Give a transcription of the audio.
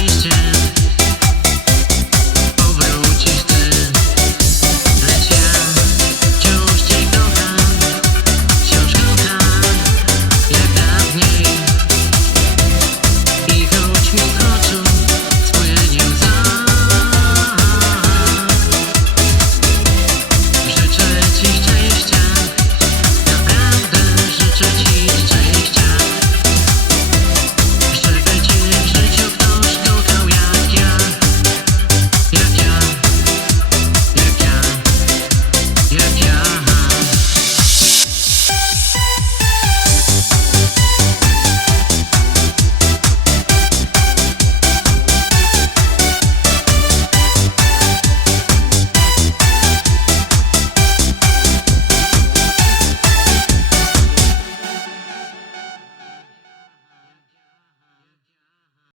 危险